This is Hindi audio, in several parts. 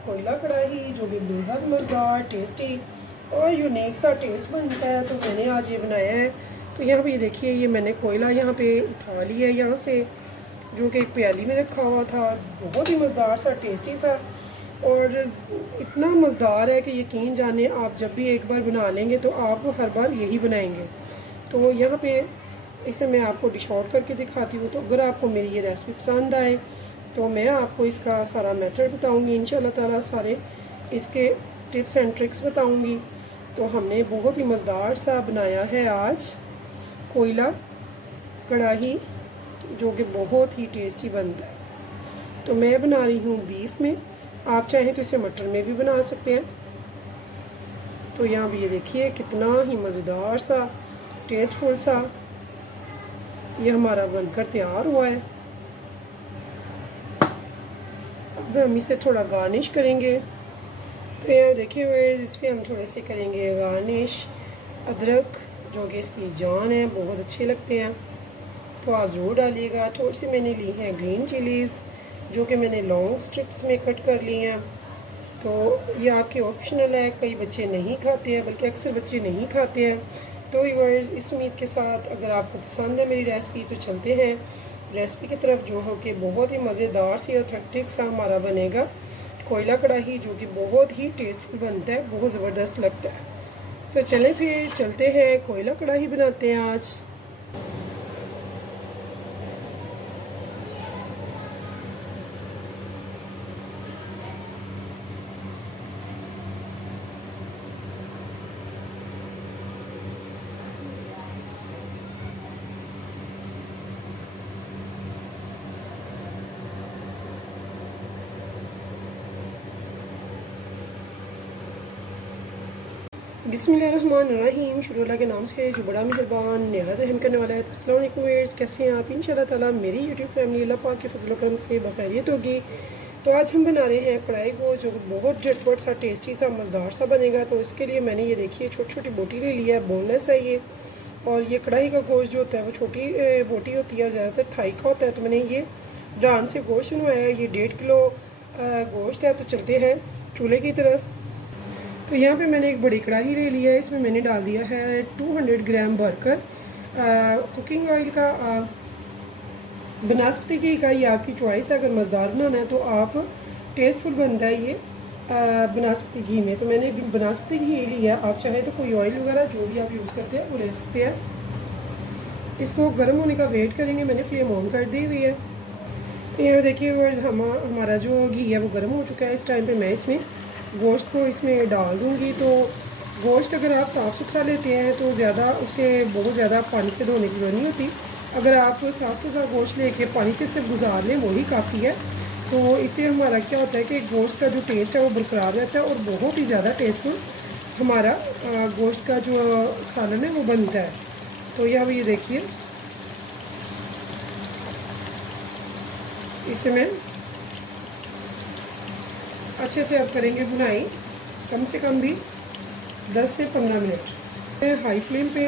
कोयला कढ़ाई जो भी बेहद मज़ेदार टेस्टी और यूनिक सा टेस्ट बनता है, तो मैंने आज ये बनाया है। तो यहाँ पे ये देखिए, ये मैंने कोयला यहाँ पे उठा लिया है यहाँ से, जो कि एक प्याली में रखा हुआ था। बहुत ही मज़ेदार सा टेस्टी सा और इतना मज़ेदार है कि यकीन जाने आप जब भी एक बार बना लेंगे तो आप हर बार यही बनाएंगे। तो यहाँ पे इसे मैं आपको डिश आउट करके दिखाती हूँ। तो अगर आपको मेरी ये रेसिपी पसंद आए तो मैं आपको इसका सारा मेथड बताऊँगी इंशाल्लाह ताला, सारे इसके टिप्स एंड ट्रिक्स बताऊँगी। तो हमने बहुत ही मज़ेदार सा बनाया है आज कोयला कढ़ाई, जो कि बहुत ही टेस्टी बनता है। तो मैं बना रही हूँ बीफ में, आप चाहें तो इसे मटन में भी बना सकते हैं। तो यहाँ भी ये देखिए कितना ही मज़ेदार सा टेस्टफुल सा ये हमारा बनकर तैयार हुआ है। अब हम इसे थोड़ा गार्निश करेंगे। तो यहाँ देखिए इस पर हम थोड़े से करेंगे गार्निश अदरक, जो कि इसकी जान है, बहुत अच्छे लगते हैं, तो आप ज़रूर डालिएगा। थोड़ी सी मैंने ली है ग्रीन चिलीज़, जो कि मैंने लॉन्ग स्ट्रिप्स में कट कर ली हैं। तो ये आपके ऑप्शनल है, कई बच्चे नहीं खाते हैं, बल्कि अक्सर बच्चे नहीं खाते हैं। तो व्यूअर्स, इस उम्मीद के साथ अगर आपको पसंद है मेरी रेसिपी तो चलते हैं रेसिपी की तरफ, जो हो कि बहुत ही मज़ेदार सी ऑथेंटिक सा हमारा बनेगा कोयला कढ़ाई, जो कि बहुत ही टेस्टफुल बनता है, बहुत ज़बरदस्त लगता है। तो चलें फिर चलते हैं, कोयला कढ़ाई बनाते हैं आज। बिस्मिल्लाहिर्रहमानिर्रहीम, शुरू अल्लाह के नाम से जो बड़ा मेहरबान नहायत रहम करने वाला है। तो अस्सलाम वालेकुम व्यूअर्स, कैसे हैं आप? इंशाल्लाह ताला मेरी यूट्यूब फैमिली अल्लाह पाक के फजल करम से बखैरियत होगी। तो आज हम बना रहे हैं कढ़ाई को, जो बहुत झटपट सा टेस्टी सा मज़ेदार सा बनेगा। तो इसके लिए मैंने ये देखिए छोटी छोटी बोटी ले लिया है, बोनलेस है ये। और ये कढ़ाई का गोश्त जो होता है वो छोटी बोटी होती है, ज़्यादातर थाई का होता है। तो मैंने ये डान से गोश्त बनवाया है, ये 1.5 किलो गोश्त है। तो चलते हैं चूल्हे की तरफ। तो यहाँ पे मैंने एक बड़ी कढ़ाई ले लिया है, इसमें मैंने डाल दिया है 200 ग्राम भरकर कुकिंग ऑयल का। बनास्पति घी का ये आपकी चॉइस है, अगर मज़ेदार बनाना है तो आप टेस्टफुल बनता है ये बनास्पति घी में। तो मैंने बनास्पति घी लिया, आप चाहे तो कोई ऑयल वगैरह जो भी आप यूज़ करते हैं वो ले सकते हैं। इसको गर्म होने का वेट करेंगे, मैंने फ्लेम ऑन कर दी हुई है। तो यहाँ देखिए व्यूअर्स, हमारा जो घी है वो गर्म हो चुका है। इस टाइम पे मैं इसमें गोश्त को इसमें डाल दूँगी। तो गोश्त अगर आप साफ़ सुथरा लेते हैं तो ज़्यादा उसे बहुत ज़्यादा पानी से धोने की ज़रूरत नहीं होती। अगर आप साफ़ सुथरा गोश्त लेके पानी से सिर्फ गुजार लें वही काफ़ी है। तो इससे हमारा क्या होता है कि गोश्त का जो टेस्ट है वो बरकरार रहता है और बहुत ही ज़्यादा टेस्टफुल हमारा गोश्त का जो सालन है वो बनता है। तो यहाँ ये देखिए, इसे मैं अच्छे से अब करेंगे बुनाई, कम से कम भी 10 से 15 मिनट। मैं हाई फ्लेम पे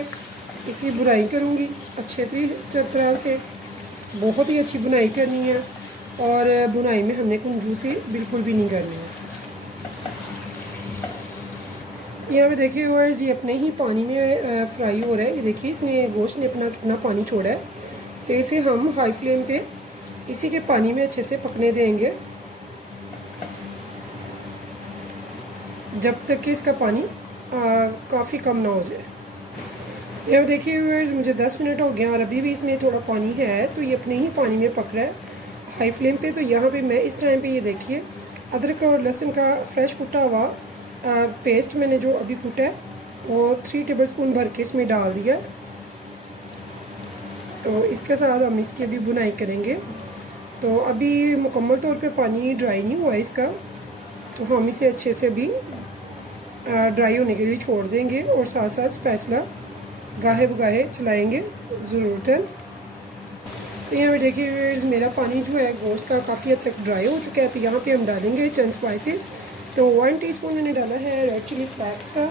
इसकी बुनाई करूँगी अच्छे तरह से, बहुत ही अच्छी बुनाई करनी है। और बुनाई में हमने कंजूसी बिल्कुल भी नहीं करनी है। यहाँ पे देखिए व्यूअर्स, ये अपने ही पानी में फ्राई हो रहा है। ये देखिए इसने गोश्त ने अपना कितना पानी छोड़ा है। तो इसे हम हाई फ्लेम पे इसी के पानी में अच्छे से पकने देंगे जब तक कि इसका पानी काफ़ी कम ना हो जाए। यहाँ देखिए व्यूअर्स, मुझे 10 मिनट हो गया और अभी भी इसमें थोड़ा पानी है, तो ये अपने ही पानी में पक रहा है हाई फ्लेम पे। तो यहाँ पे मैं इस टाइम पे ये देखिए अदरक और लहसुन का फ्रेश कुटा हुआ पेस्ट मैंने जो अभी कूटा है वो 3 टेबलस्पून भर के इसमें डाल दिया। तो इसके साथ हम इसकी अभी बुनाई करेंगे। तो अभी मुकम्मल तौर पे पानी ड्राई नहीं हुआ इसका, तो हम इसे अच्छे से भी ड्राई होने के लिए छोड़ देंगे और साथ साथ स्पैचुला गाहे बगाहे चलाएंगे ज़रूरतन। तो यहाँ पे देखिए मेरा पानी जो है गोश्त का काफ़ी हद तक ड्राई हो चुका है। तो यहाँ पे हम डालेंगे चंद स्पाइसेस। तो 1 टीस्पून मैंने डाला है रेड चिली फ्लैक्स का,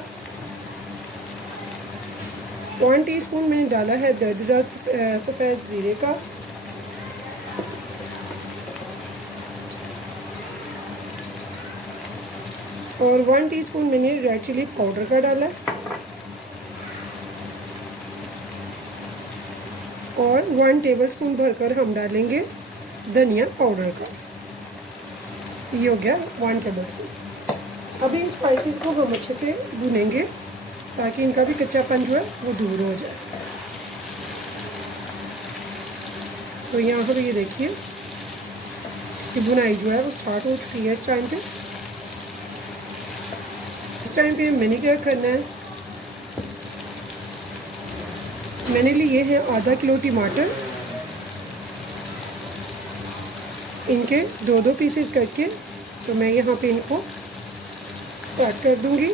1 टीस्पून मैंने डाला है दरदरा सफ़ेद ज़ीरे का, और 1 टीस्पून मैंने रेड चिली पाउडर का डाला है और 1 टेबलस्पून भरकर हम डालेंगे धनिया पाउडर का। ये हो गया 1 टेबलस्पून। अभी इन स्पाइसेस को हम अच्छे से भुनेंगे ताकि इनका भी कच्चापन जो है वो दूर हो जाए। तो यहाँ पर ये देखिए इसकी बुनाई जो है वो स्टार्ट हो चुकी है। इस टाइम पे मैंने क्या करना है, मैंने लिए हैं आधा किलो टमाटर, इनके 2-2 पीसेस करके तो मैं यहाँ पे इनको सेट कर दूँगी।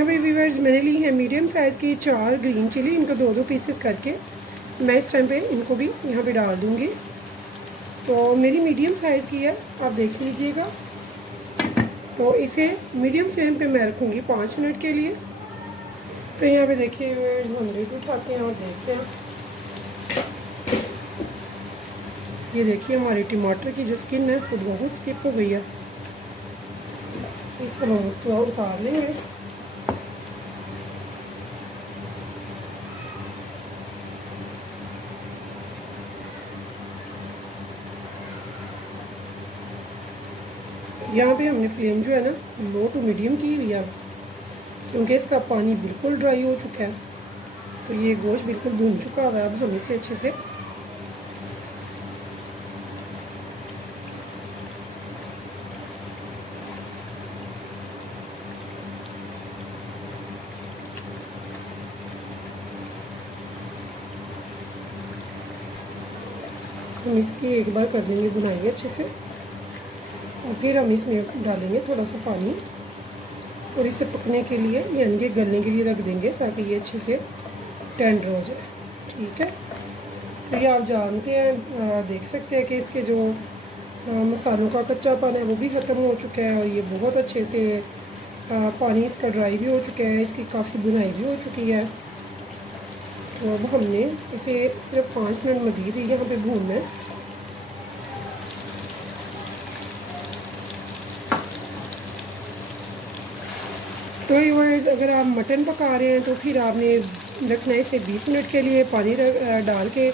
अभी व्यूअर्स मैंने ली है मीडियम साइज़ की 4 ग्रीन चिली, इनको 2-2 पीसेस करके मैं इस टाइम पे इनको भी यहाँ पे डाल दूँगी। तो मेरी मीडियम साइज़ की है, आप देख लीजिएगा। तो इसे मीडियम फ्लेम पे मैं रखूँगी 5 मिनट के लिए। तो यहाँ पे देखिए व्यूअर्स हम लिड उठाते हैं और देखते हैं। ये देखिए हमारी टमाटर की जो स्किन है वो बहुत स्किप हो गई है, इसको हम थोड़ा उतार लेंगे। यहाँ पे हमने फ्लेम जो है ना लो टू मीडियम की हुई है, क्योंकि इसका पानी बिल्कुल ड्राई हो चुका है। तो ये गोश्त बिल्कुल भून चुका हुआ है। अब हम इसे अच्छे से इसकी एक बार कर देंगे बुनाई अच्छे से और फिर हम इसमें डालेंगे थोड़ा सा पानी और इसे पकने के लिए यानी कि गलने के लिए रख देंगे ताकि ये अच्छे से टेंडर हो जाए। ठीक है, तो ये आप जानते हैं, देख सकते हैं कि इसके जो मसालों का कच्चापन है वो भी ख़त्म हो चुका है और ये बहुत अच्छे से पानी इसका ड्राई भी हो चुका है, इसकी काफ़ी बुनाई भी हो चुकी है। तो अब हमने इसे सिर्फ 5 मिनट मज़ीद यहाँ पे भूनना है। तो व्यूअर्स अगर आप मटन पका रहे हैं तो फिर आपने रखना है इसे 20 मिनट के लिए पानी डाल के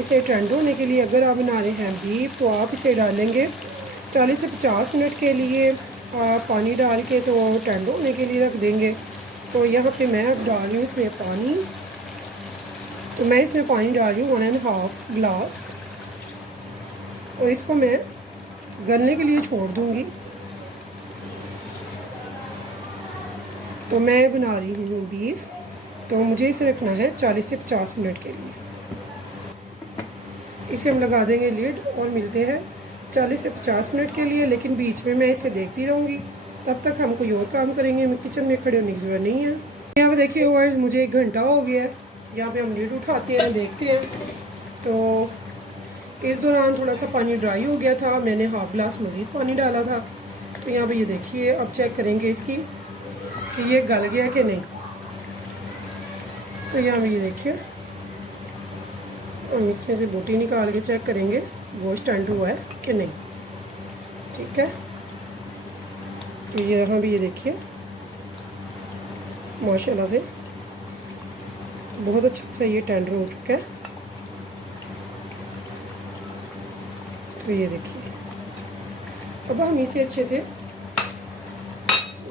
इसे ठंड होने के लिए। अगर आप बना रहे हैं बीफ तो आप इसे डालेंगे 40 से 50 मिनट के लिए पानी डाल के, तो ठंड होने के लिए रख देंगे। तो यहाँ पे मैं डाल रही हूँ इसमें पानी, तो मैं इसमें पानी डाल रही हूँ 1.5 ग्लास और इसको मैं गलने के लिए छोड़ दूँगी। तो मैं बना रही हूँ बीफ, तो मुझे इसे रखना है 40 से 50 मिनट के लिए। इसे हम लगा देंगे लिड और मिलते हैं 40 से 50 मिनट के लिए। लेकिन बीच में मैं इसे देखती रहूँगी, तब तक हम कोई और काम करेंगे, मैं किचन में खड़े होने की ज़रूरत नहीं है। यहाँ पे देखिए व्यूअर्स मुझे 1 घंटा हो गया है। यहाँ पे हम लिड उठाते हैं, देखते हैं। तो इस दौरान थोड़ा सा पानी ड्राई हो गया था, मैंने 1/2 ग्लास मज़ीद पानी डाला था। तो यहाँ पे ये देखिए, अब चेक करेंगे इसकी कि ये गल गया कि नहीं। तो यहाँ पे ये देखिए हम इसमें से बोटी निकाल के चेक करेंगे गोश्त ठंड हुआ है कि नहीं। ठीक है, तो ये यहाँ भी ये देखिए माशाल्लाह से बहुत अच्छा सा ये टेंडर हो चुका है। तो ये देखिए अब हम इसे अच्छे से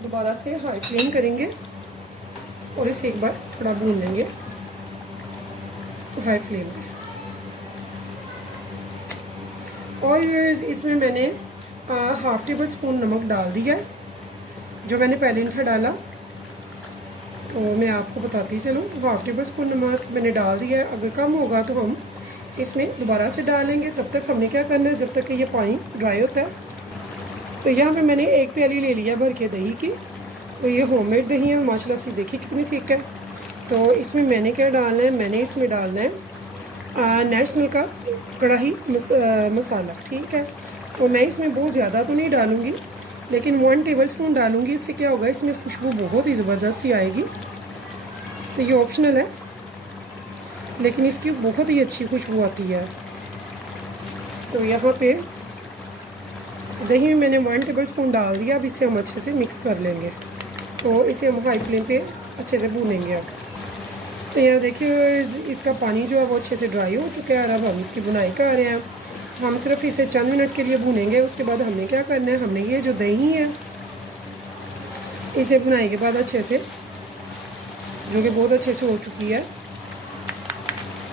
दोबारा से हाई फ्लेम करेंगे और इसे एक बार थोड़ा भून लेंगे हाई फ्लेम पे। और इसमें मैंने 1/2 टेबल स्पून नमक डाल दिया, जो मैंने पहले नहीं था डाला। तो मैं आपको बताती चलूँ, 1/2 टेबल स्पून नमक मैंने डाल दिया है। अगर कम होगा तो हम इसमें दोबारा से डालेंगे। तब तक हमने क्या करना है, जब तक कि ये पानी ड्राई होता है। तो यहाँ पे मैंने 1 प्याली ले लिया भर के दही की। तो ये होममेड दही है माशाल्लाह से, देखिए कितनी ठीक है। तो इसमें मैंने क्या डालना है, मैंने इसमें डालना है नेशनल का कढ़ाई मसाला, ठीक है। तो मैं इसमें बहुत ज़्यादा तो नहीं डालूँगी, लेकिन 1 टेबलस्पून डालूँगी। इससे क्या होगा, इसमें खुशबू बहुत ही ज़बरदस्त सी आएगी। तो ये ऑप्शनल है, लेकिन इसकी बहुत ही अच्छी खुशबू आती है। तो यहाँ पे दही में मैंने 1 टेबलस्पून डाल दिया। अब इसे हम अच्छे से मिक्स कर लेंगे। तो इसे हम हाई फ्लेम पे अच्छे से भूनेंगे। अब तो यहाँ देखिए इसका पानी जो है वो अच्छे से ड्राई हो चुका है। अब हम इसकी बुनाई कर रहे हैं। हम सिर्फ इसे चंद मिनट के लिए भूनेंगे। उसके बाद हमने क्या करना है, हमने ये जो दही है इसे बुनाई के बाद अच्छे से, जो कि बहुत अच्छे से हो चुकी है,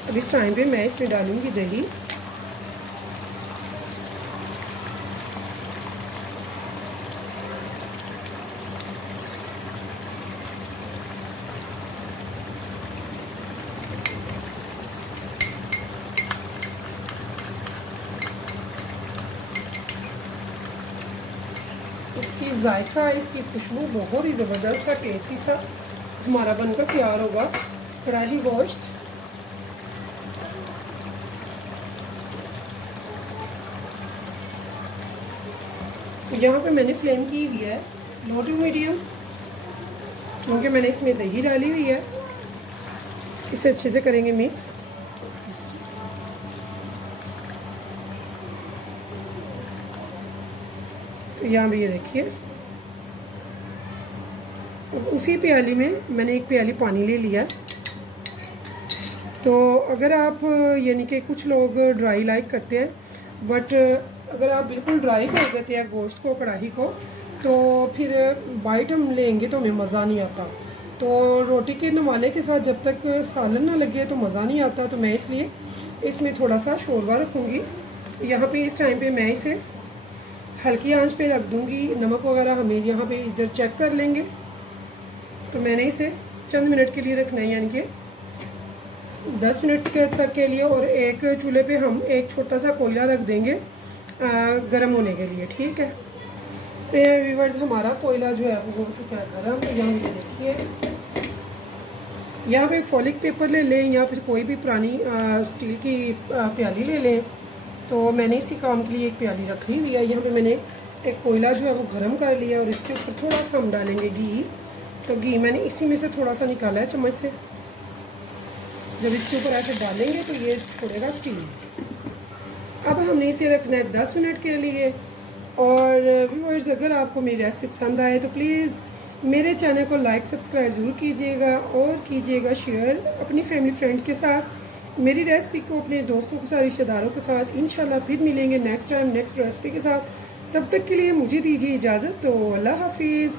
अब इस टाइम पे मैं इसमें डालूँगी दही। इसकी जायका, इसकी खुशबू बहुत ही ज़बरदस्त सा टेस्टी सा हमारा बनकर तैयार होगा कढ़ाई गोश्त। यहाँ पे मैंने फ्लेम की हुई है लो टू मीडियम, क्योंकि मैंने इसमें दही डाली हुई है। इसे अच्छे से करेंगे मिक्स। तो यहाँ भी ये देखिए, अब उसी प्याली में मैंने 1 प्याली पानी ले लिया। तो अगर आप, यानी कि कुछ लोग ड्राई लाइक करते हैं, बट अगर आप बिल्कुल ड्राई कर देते हैं गोश्त को, कढ़ाई को, तो फिर बाइट हम लेंगे तो हमें मज़ा नहीं आता। तो रोटी के नवाले के साथ जब तक सालन ना लगे तो मज़ा नहीं आता। तो मैं इसलिए इसमें थोड़ा सा शोरबा रखूँगी। यहाँ पे इस टाइम पे मैं इसे हल्की आंच पे रख दूँगी। नमक वगैरह हमें यहाँ पे इधर चेक कर लेंगे। तो मैंने इसे चंद मिनट के लिए रखना है, यानी कि 10 मिनट तक के लिए। और एक चूल्हे पे हम एक छोटा सा कोयला रख देंगे गरम होने के लिए, ठीक है। तो ये व्यूअर्स, हमारा कोयला जो है वो हो चुका है गरम। तो यहाँ पे देखिए, यहाँ पे फॉलिक पेपर ले लें या फिर कोई भी पुरानी स्टील की प्याली ले लें। तो मैंने इसी काम के लिए एक प्याली रख ली हुई है। यहाँ पे मैंने एक कोयला जो है वो गर्म कर लिया और इसके ऊपर थोड़ा सा हम डालेंगे घी। तो घी मैंने इसी में से थोड़ा सा निकाला है चम्मच से। जब इसके ऊपर ऐसे डालेंगे तो ये छोड़ेगा स्टीम। अब हमने इसे रखना है 10 मिनट के लिए। और व्यूअर्स, अगर आपको मेरी रेसिपी पसंद आए तो प्लीज़ मेरे चैनल को लाइक सब्सक्राइब ज़रूर कीजिएगा और कीजिएगा शेयर अपनी फैमिली फ्रेंड के साथ। मेरी रेसिपी को अपने दोस्तों के साथ, रिश्तेदारों के साथ। इंशाल्लाह फिर मिलेंगे नेक्स्ट टाइम नेक्स्ट रेसिपी के साथ। तब तक के लिए मुझे दीजिए इजाज़त। तो अल्लाह हाफिज़।